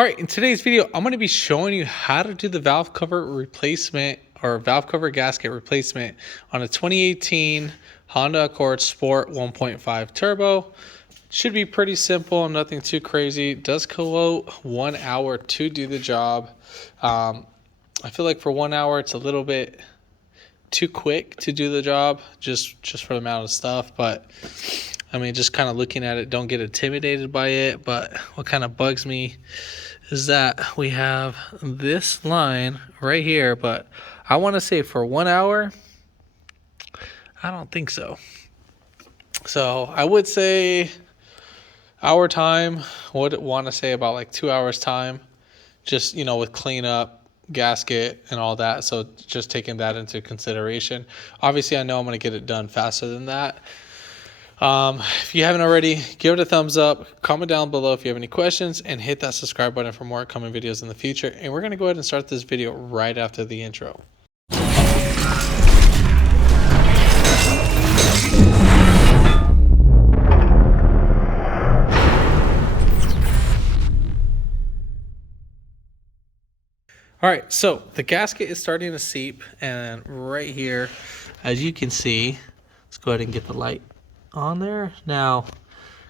All right, in today's video, I'm going to be showing you how to do the valve cover replacement or valve cover gasket replacement on a 2018 Honda Accord Sport 1.5 Turbo. Should be pretty simple, nothing too crazy. It does quote 1 hour to do the job. I feel like for 1 hour, it's a little bit too quick to do the job just for the amount of stuff, but I mean, just kind of looking at it, don't get intimidated by it. But what kind of bugs me is that we have this line right here, but I want to say for 1 hour, I don't think so. So I would say hour time, would want to say about like 2 hours time, just, you know, with cleanup, gasket and all that. So just taking that into consideration. Obviously, I know I'm going to get it done faster than that. If you haven't already, give it a thumbs up, comment down below if you have any questions, and hit that subscribe button for more upcoming videos in the future. And we're going to go ahead and start this video right after the intro. All right, so the gasket is starting to seep, and right here, as you can see, let's go ahead and get the light on there. Now,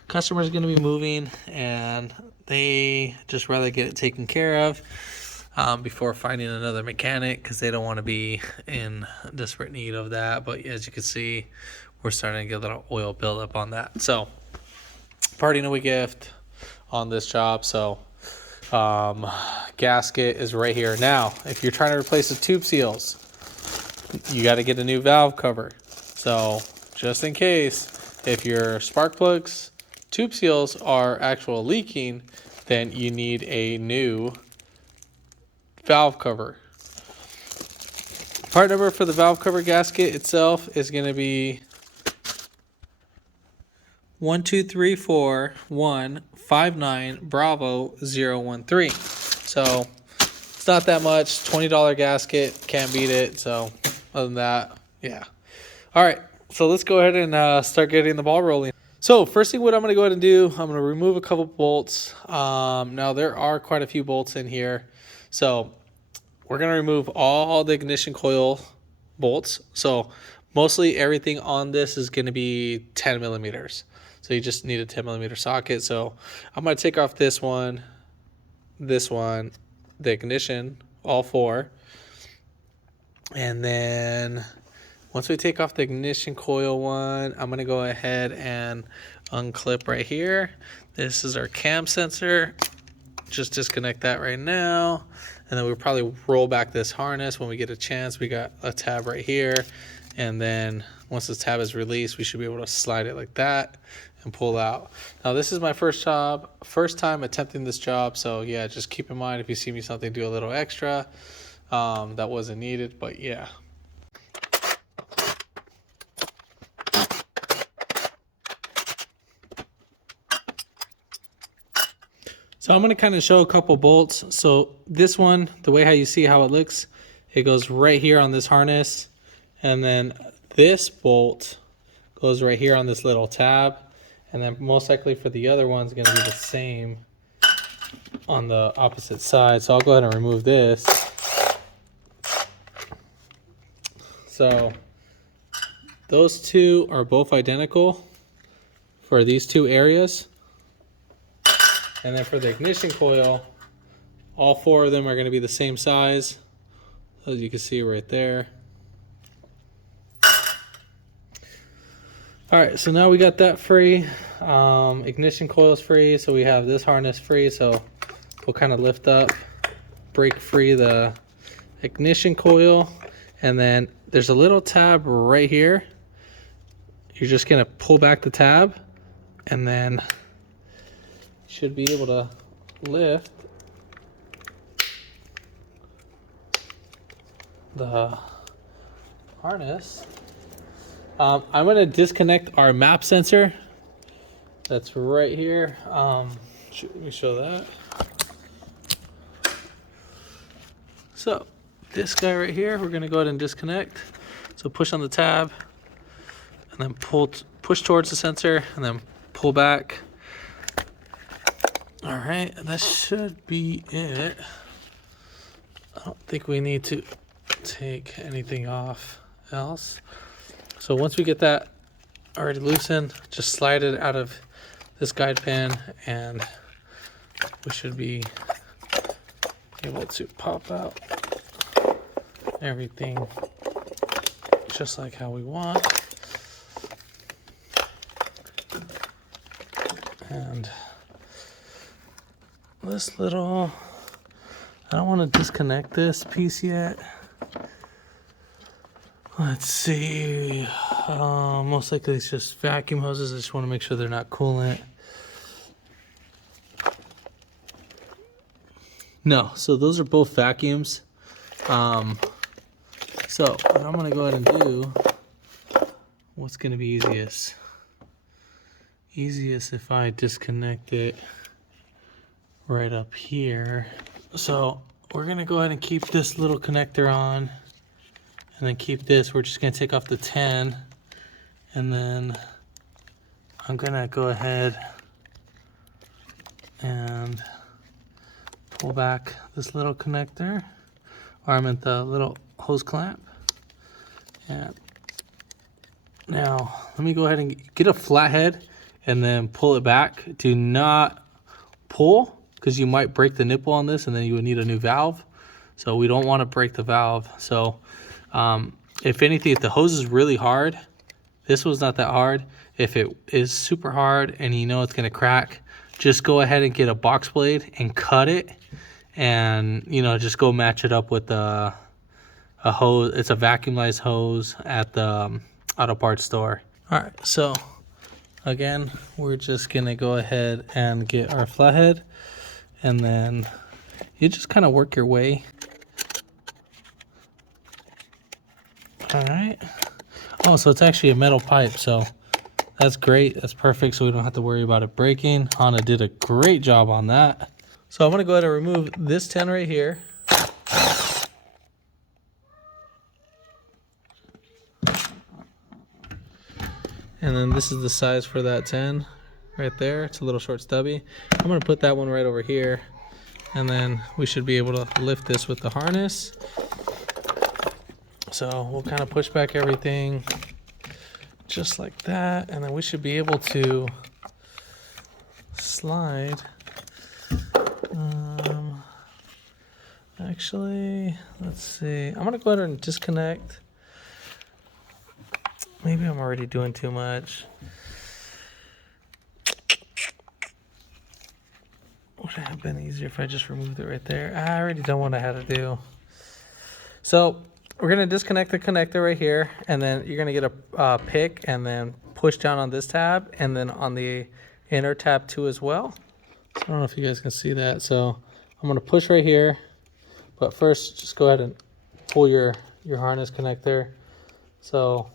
customer's going to be moving, and they just rather get it taken care of before finding another mechanic, because they don't want to be in desperate need of that. But as you can see, we're starting to get a little oil buildup on that. So, parting away gift on this job. So, gasket is right here. Now, if you're trying to replace the tube seals, you got to get a new valve cover. So, just in case, if your spark plugs tube seals are actual leaking, then you need a new valve cover. Part number for the valve cover gasket itself is going to be 1234159 Bravo 013. So it's not that much. $20 gasket, can't beat it. So other than that, yeah. All right, so let's go ahead and start getting the ball rolling. So first thing, what I'm going to go ahead and do, I'm going to remove a couple bolts. Now there are quite a few bolts in here, so we're going to remove all the ignition coil bolts. So mostly everything on this is going to be 10 millimeters. So you just need a 10 millimeter socket. So I'm going to take off this one, the ignition, all four. And then once we take off the ignition coil one, I'm going to go ahead and unclip right here. This is our cam sensor. Just disconnect that right now. And then we'll probably roll back this harness when we get a chance. We got a tab right here. And then once this tab is released, we should be able to slide it like that and pull out. Now, this is my first time attempting this job. So yeah, just keep in mind if you see me something do a little extra, that wasn't needed, but yeah. So I'm going to kind of show a couple bolts. So this one, the way how you see how it looks, it goes right here on this harness. And then this bolt goes right here on this little tab. And then most likely for the other one's going to be the same on the opposite side. So I'll go ahead and remove this. So those two are both identical for these two areas. And then for the ignition coil, all four of them are going to be the same size, as you can see right there. All right, so now we got that free. Ignition coil is free, so we have this harness free. So we'll kind of lift up, break free the ignition coil, and then there's a little tab right here. You're just going to pull back the tab, and then should be able to lift the harness. I'm going to disconnect our map sensor. That's right here. Let me show that. So this guy right here, we're going to go ahead and disconnect. So push on the tab, and then push towards the sensor, and then pull back. All right, that should be it. I don't think we need to take anything off else. So once we get that already loosened, just slide it out of this guide pin and we should be able to pop out everything just like how we want. And this little, I don't want to disconnect this piece yet. Let's see, most likely it's just vacuum hoses. I just want to make sure they're not coolant. No, so those are both vacuums. So what I'm gonna go ahead and do, what's gonna be easiest? Easiest if I disconnect it right up here. So we're gonna go ahead and keep this little connector on and then keep this. We're just gonna take off the 10 and then I'm gonna go ahead and pull back this little connector, or I meant the little hose clamp. And now let me go ahead and get a flathead and then pull it back. Do not pull because you might break the nipple on this and then you would need a new valve. So we don't want to break the valve. So if anything, if the hose is really hard, this one's not that hard. If it is super hard and you know it's going to crack, just go ahead and get a box blade and cut it, and you know, just go match it up with a hose. It's a vacuumized hose at the auto parts store. All right, so again, we're just gonna go ahead and get our flathead, and then you just kind of work your way. All right. Oh, so it's actually a metal pipe, so that's great. That's perfect, so we don't have to worry about it breaking. Hannah did a great job on that. So I'm gonna go ahead and remove this 10 right here. And then this is the size for that 10 right there. It's a little short stubby. I'm gonna put that one right over here, and then we should be able to lift this with the harness. So we'll kind of push back everything just like that, and then we should be able to slide. Actually, let's see. I'm gonna go ahead and disconnect. Maybe I'm already doing too much. Would it have been easier if I just removed it right there? I already done what I had to do. So we're gonna disconnect the connector right here, and then you're gonna get a pick and then push down on this tab and then on the inner tab too as well. So I don't know if you guys can see that. So I'm gonna push right here, but first just go ahead and pull your harness connector. So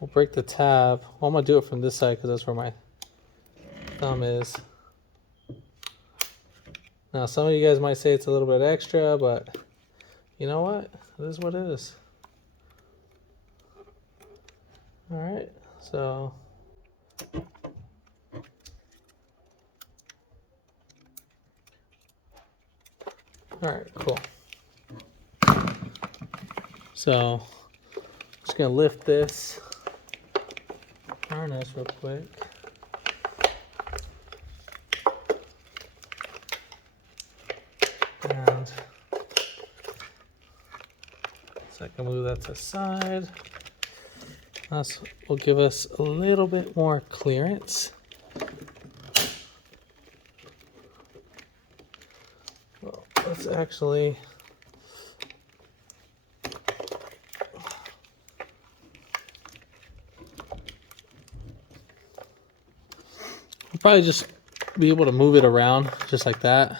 we'll break the tab. Well, I'm gonna do it from this side because that's where my thumb is. Now some of you guys might say it's a little bit extra, but you know what? It is what it is. All right, so all right, cool. So I'm just gonna lift this harness real quick. And so I can move that to the side. This will give us a little bit more clearance. Well, let's actually we'll probably just be able to move it around just like that.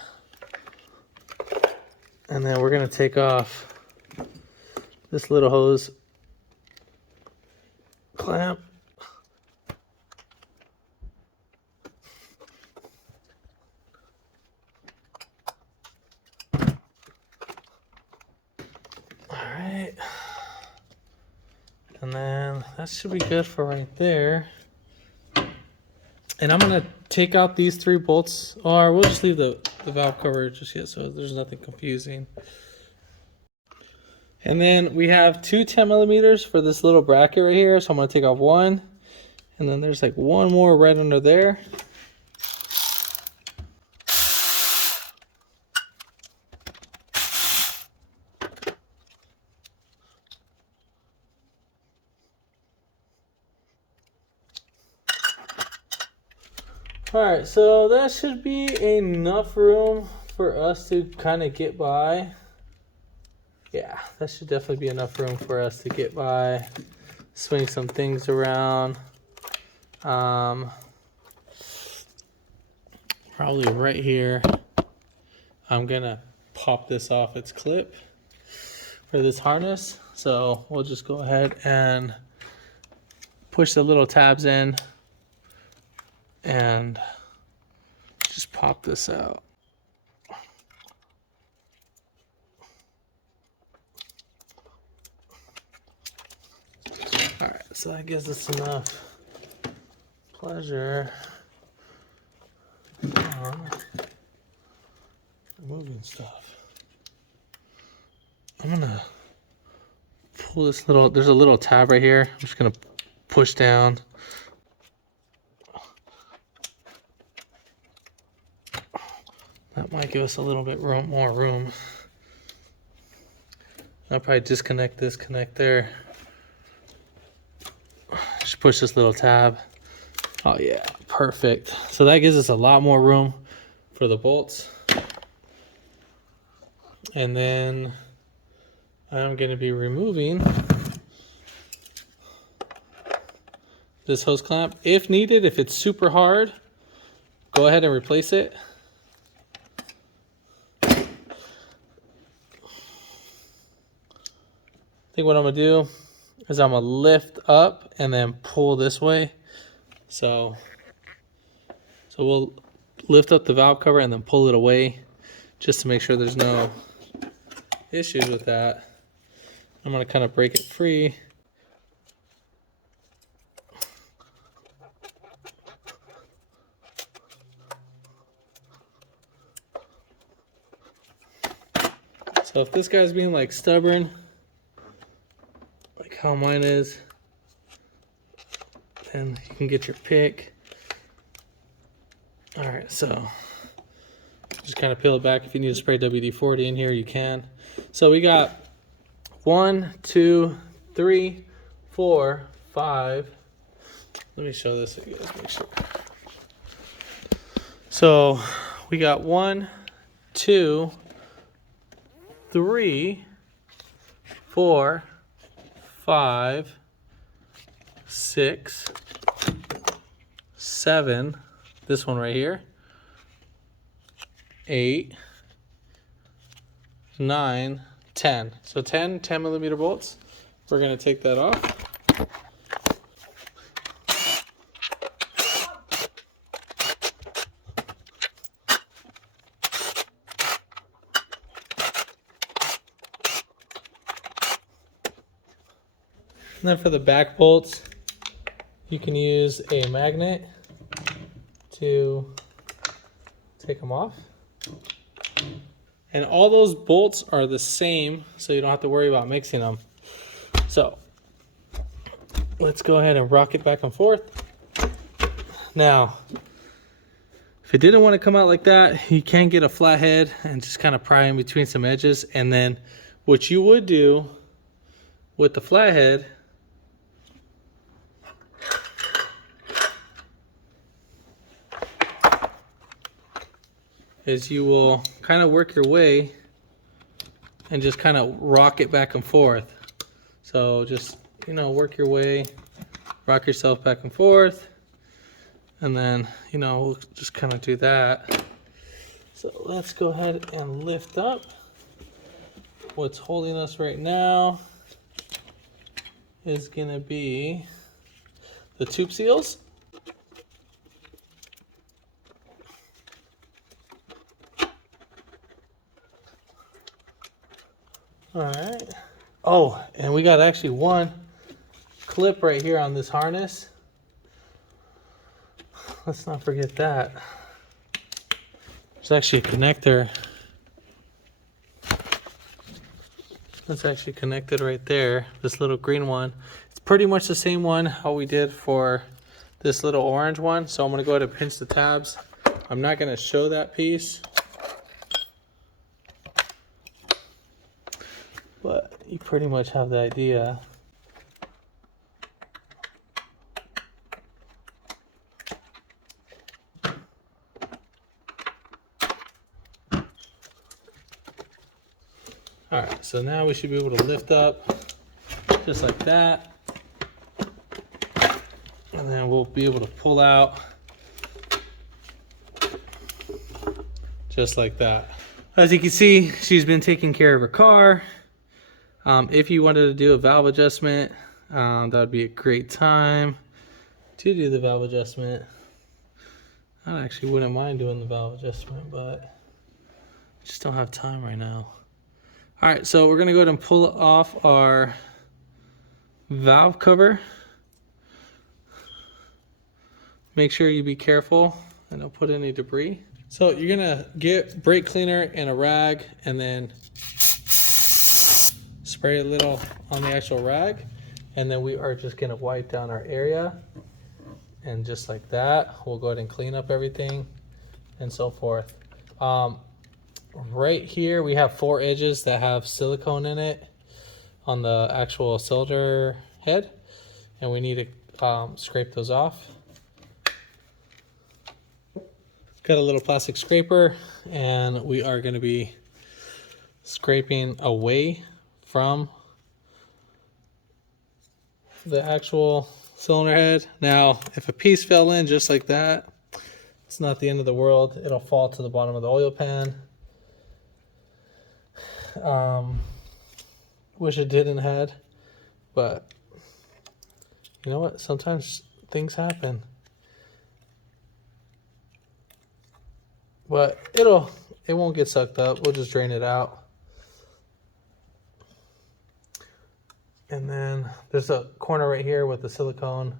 And then we're gonna take off this little hose clamp. All right. And then that should be good for right there. And I'm gonna take out these 3 bolts, or we'll just leave the valve cover just yet so there's nothing confusing. And then we have 2 10mm for this little bracket right here. So I'm gonna take off 1, and then there's like 1 more right under there. All right, so that should be enough room for us to kind of get by. Yeah, that should definitely be enough room for us to get by, swing some things around. Probably right here, I'm gonna pop this off its clip for this harness. So we'll just go ahead and push the little tabs in and just pop this out. All right, so that gives us enough pleasure on removing stuff. I'm gonna pull this little, there's a little tab right here. I'm just gonna push down. That might give us a little bit more room. I'll probably disconnect this, connect there. Just push this little tab. Oh yeah, perfect. So that gives us a lot more room for the bolts. And then I'm going to be removing this hose clamp. If needed, if it's super hard, go ahead and replace it. I think what I'm gonna do is I'm gonna lift up and then pull this way. So we'll lift up the valve cover and then pull it away just to make sure there's no issues with that. I'm gonna kind of break it free. So if this guy's being like stubborn, like how mine is, then you can get your pick. All right, so just kind of peel it back. If you need to spray WD-40 in here, you can. So we got 1, 2, 3, 4, 5. Let me show this so you guys make sure. So we got 1, 2, 3, 4, 5, 6, 7. This one right here. 8, 9, 10. So 10 10mm bolts. We're going to take that off. And then for the back bolts, you can use a magnet to take them off. And all those bolts are the same, so you don't have to worry about mixing them. So let's go ahead and rock it back and forth. Now, if it didn't want to come out like that, you can get a flathead and just kind of pry in between some edges. And then what you would do with the flathead is you will kind of work your way and just kind of rock it back and forth. So just, you know, work your way, rock yourself back and forth, and then, you know, we'll just kind of do that. So let's go ahead and lift up. What's holding us right now is gonna be the tube seals. All right. Oh, and we got actually one clip right here on this harness. let's not forget that. There's actually a connector. That's actually connected right there, this little green one. It's pretty much the same one how we did for this little orange one. So I'm gonna go ahead and pinch the tabs. I'm not gonna show that piece, but you pretty much have the idea. All right, so now we should be able to lift up just like that. And then we'll be able to pull out just like that. As you can see, she's been taking care of her car. If you wanted to do a valve adjustment, that would be a great time to do the valve adjustment. I actually wouldn't mind doing the valve adjustment, but just don't have time right now. All right, so we're gonna go ahead and pull off our valve cover. Make sure you be careful and don't put any debris. So you're gonna get brake cleaner and a rag and then spray a little on the actual rag. And then we are just gonna wipe down our area. And just like that, we'll go ahead and clean up everything and so forth. Right here, we have 4 edges that have silicone in it on the actual cylinder head. And we need to scrape those off. Got a little plastic scraper, and we are going to be scraping away from the actual cylinder head. Now, if a piece fell in just like that, it's not the end of the world. It'll fall to the bottom of the oil pan. Wish it didn't had, but you know what? Sometimes things happen. But it won't get sucked up. We'll just drain it out. And then there's a corner right here with the silicone.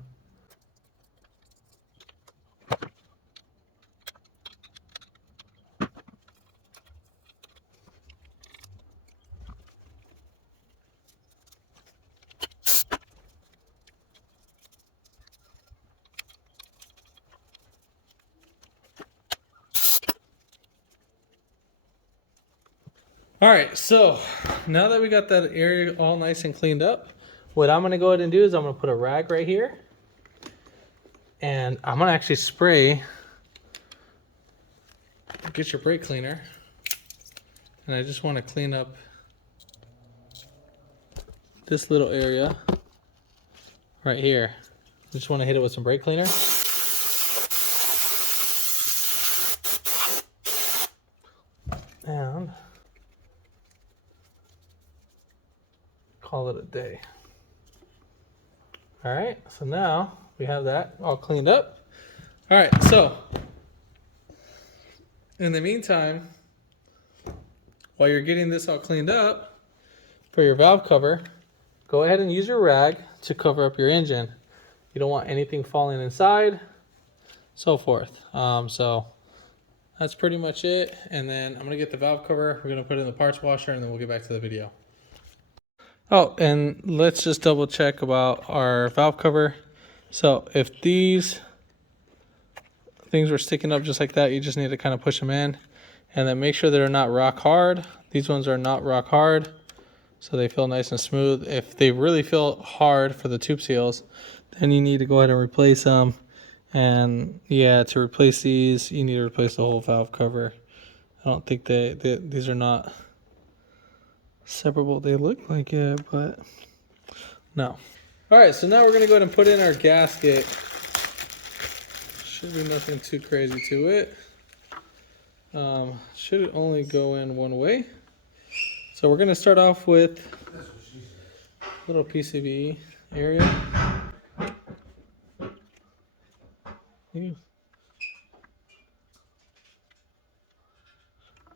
All right, so now that we got that area all nice and cleaned up, what I'm gonna go ahead and do is I'm gonna put a rag right here, and I'm gonna actually spray, get your brake cleaner, and I just wanna clean up this little area right here. I just wanna hit it with some brake cleaner. And call it a day. All right, so now we have that all cleaned up. All right, so in the meantime, while you're getting this all cleaned up for your valve cover, go ahead and use your rag to cover up your engine. You don't want anything falling inside, so forth. So that's pretty much it. And then I'm gonna get the valve cover. We're gonna put it in the parts washer, and then we'll get back to the video. Oh, and let's just double check about our valve cover. So if these things were sticking up just like that, you just need to kind of push them in, and then make sure they're not rock hard. These ones are not rock hard, so they feel nice and smooth. If they really feel hard for the tube seals, then you need to go ahead and replace them. And yeah, to replace these, you need to replace the whole valve cover. I don't think these are not separable. They look like it, but no. All right, so now we're gonna go ahead and put in our gasket. Should be nothing too crazy to it. Should only go in one way. So we're gonna start off with a little PCB area.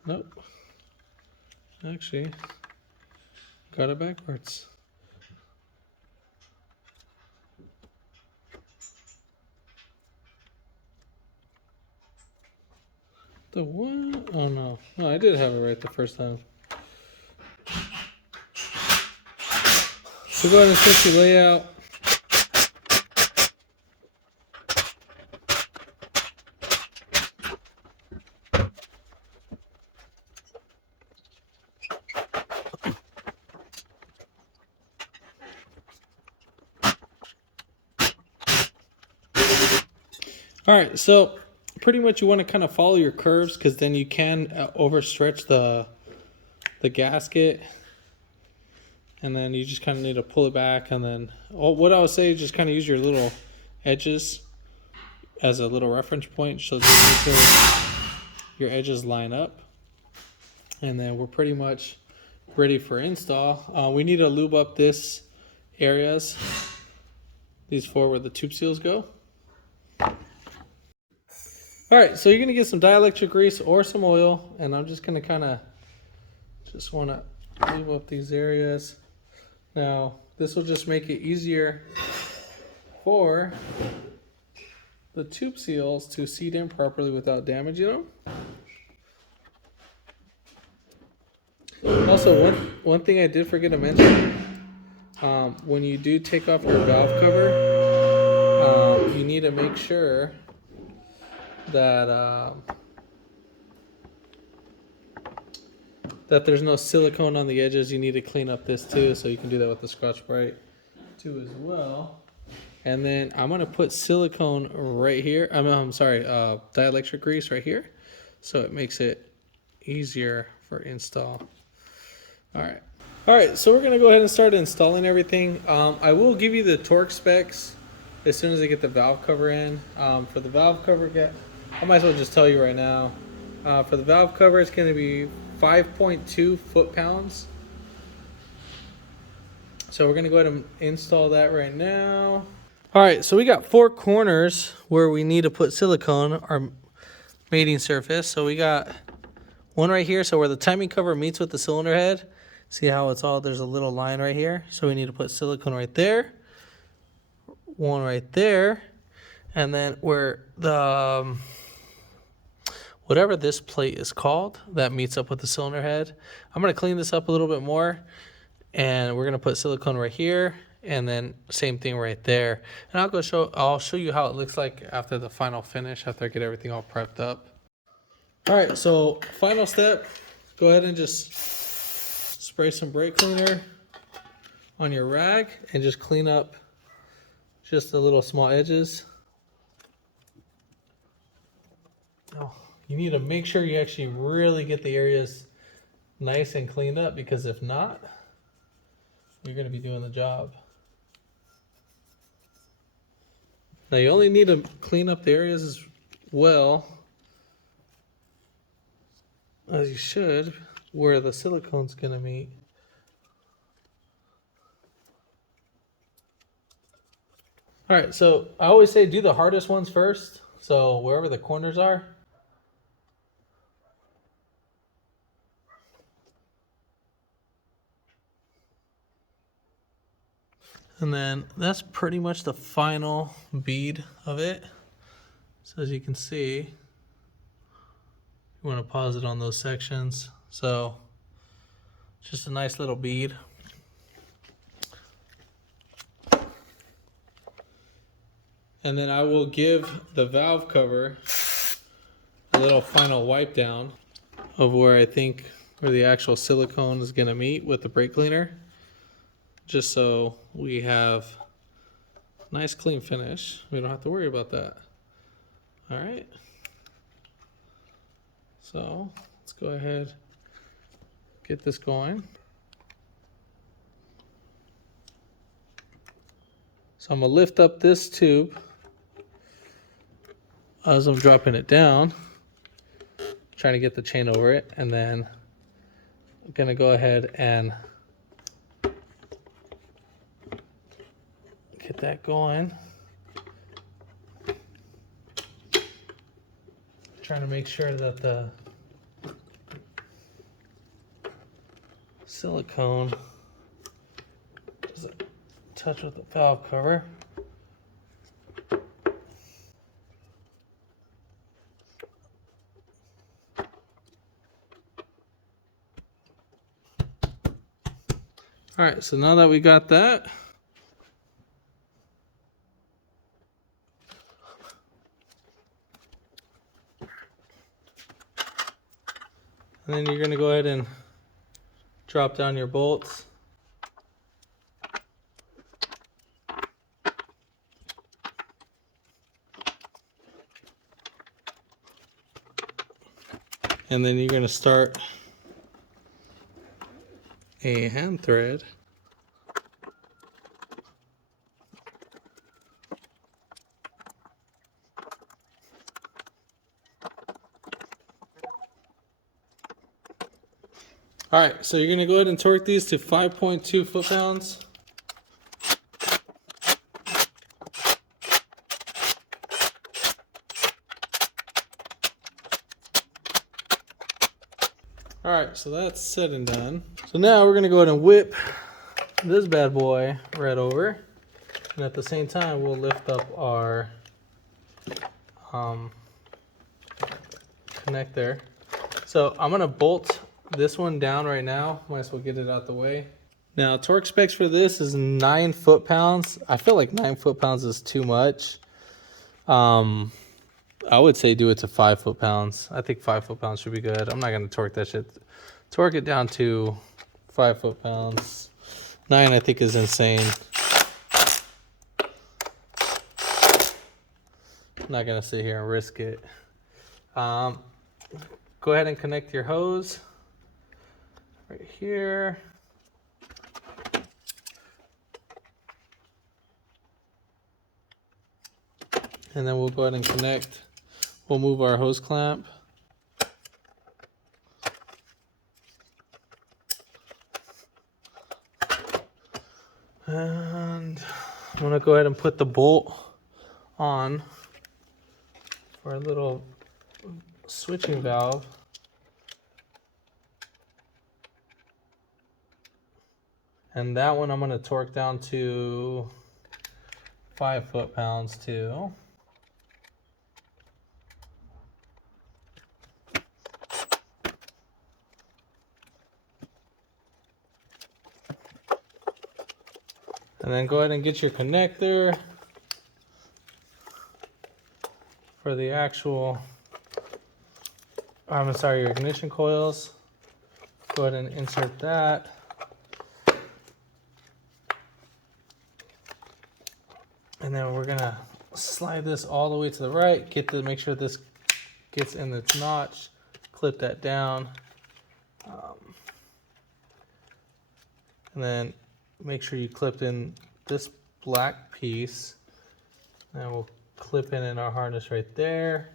Nope. Actually, got it backwards. The what? Oh no. No, I did have it right the first time. So go ahead and switch your layout. All right, so pretty much you want to kind of follow your curves because then you can overstretch the gasket, and then you just kind of need to pull it back. And then what I would say is just kind of use your little edges as a little reference point so that your edges line up. And then we're pretty much ready for install. We need to lube up this areas, these four where the tube seals go. All right, so you're gonna get some dielectric grease or some oil, and I'm just gonna just wanna lube up these areas. Now, this will just make it easier for the tube seals to seat in properly without damaging them. Also, one thing I did forget to mention, when you do take off your valve cover, you need to make sure that that there's no silicone on the edges. You need to clean up this too, so you can do that with the Scotch-Brite too as well. And then I'm gonna put silicone right here. I'm sorry, dielectric grease right here, so it makes it easier for install. All right. So we're gonna go ahead and start installing everything. I will give you the torque specs as soon as I get the valve cover in. For the valve cover, I might as well just tell you right now. For the valve cover, it's gonna be 5.2 foot-pounds. So we're gonna go ahead and install that right now. All right, so we got four corners where we need to put silicone, our mating surface. So we got one right here, so where the timing cover meets with the cylinder head. See how there's a little line right here? So we need to put silicone right there. One right there. And then where the whatever this plate is called that meets up with the cylinder head. I'm gonna clean this up a little bit more, and we're gonna put silicone right here, and then same thing right there. And I'll show you how it looks like after the final finish, after I get everything all prepped up. All right, so final step, go ahead and just spray some brake cleaner on your rag and just clean up just the little small edges. Oh. You need to make sure you actually really get the areas nice and cleaned up, because if not, you're going to be doing the job. Now you only need to clean up the areas as well as you should where the silicone's going to meet. All right, so I always say do the hardest ones first. So wherever the corners are. And then that's pretty much the final bead of it. So as you can see, you want to pause it on those sections. So just a nice little bead. And then I will give the valve cover a little final wipe down of where I think where the actual silicone is going to meet with the brake cleaner, just so we have nice clean finish. We don't have to worry about that. All right, so let's go ahead, get this going. So I'm gonna lift up this tube as I'm dropping it down, trying to get the chain over it, and then I'm gonna go ahead and get that going. Trying to make sure that the silicone doesn't touch with the valve cover. All right, so now that we got that, and then you're going to go ahead and drop down your bolts. And then you're going to start a hand thread. All right, so you're going to go ahead and torque these to 5.2 foot-pounds. All right, so that's said and done. So now we're going to go ahead and whip this bad boy right over. And at the same time, we'll lift up our connector. So I'm going to bolt this one down right now. Might as well get it out the way. Now, torque specs for this is 9 foot-pounds. I feel like 9 foot-pounds is too much. I would say do it to 5 foot-pounds. I think 5 foot-pounds should be good. I'm not going to torque that shit. Torque it down to 5 foot-pounds. 9, I think, is insane. I'm not going to sit here and risk it. Go ahead and connect your hose right here. And then we'll go ahead and connect. We'll move our hose clamp. And I'm going to go ahead and put the bolt on for a little switching valve. And that one I'm going to torque down to 5 foot-pounds too. And then go ahead and get your connector for the actual, your ignition coils. Go ahead and insert that. And then we're gonna slide this all the way to the right, make sure this gets in its notch, clip that down. And then make sure you clip in this black piece. And we'll clip in our harness right there.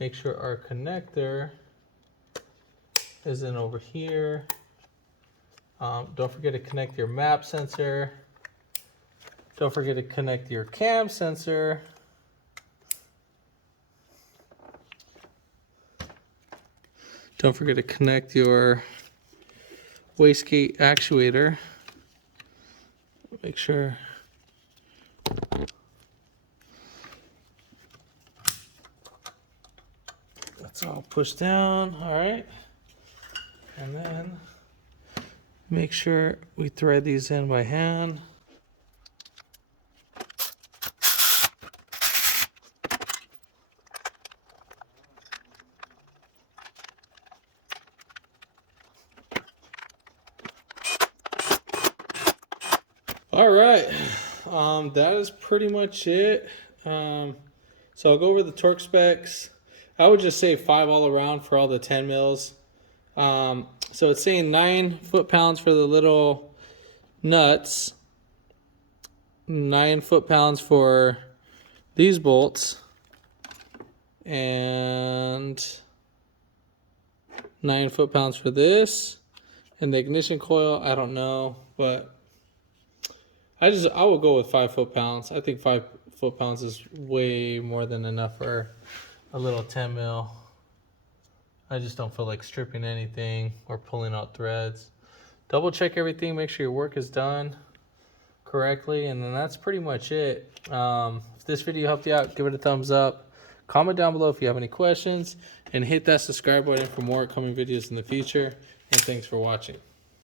Make sure our connector is in over here. Don't forget to connect your map sensor. Don't forget to connect your cam sensor. Don't forget to connect your wastegate actuator. Make sure that's all pushed down. All right. And then make sure we thread these in by hand. All right, that is pretty much it. So I'll go over the torque specs. I would just say 5 all around for all the 10 mils. So it's saying 9 foot-pounds for the little nuts, 9 foot-pounds for these bolts, and 9 foot-pounds for this. And the ignition coil, I don't know, but I will go with 5 foot-pounds. I think 5 foot-pounds is way more than enough for a little 10 mil. I just don't feel like stripping anything or pulling out threads. Double check everything, make sure your work is done correctly, and then that's pretty much it. If this video helped you out, give it a thumbs up. Comment down below if you have any questions, and hit that subscribe button for more upcoming videos in the future. And thanks for watching.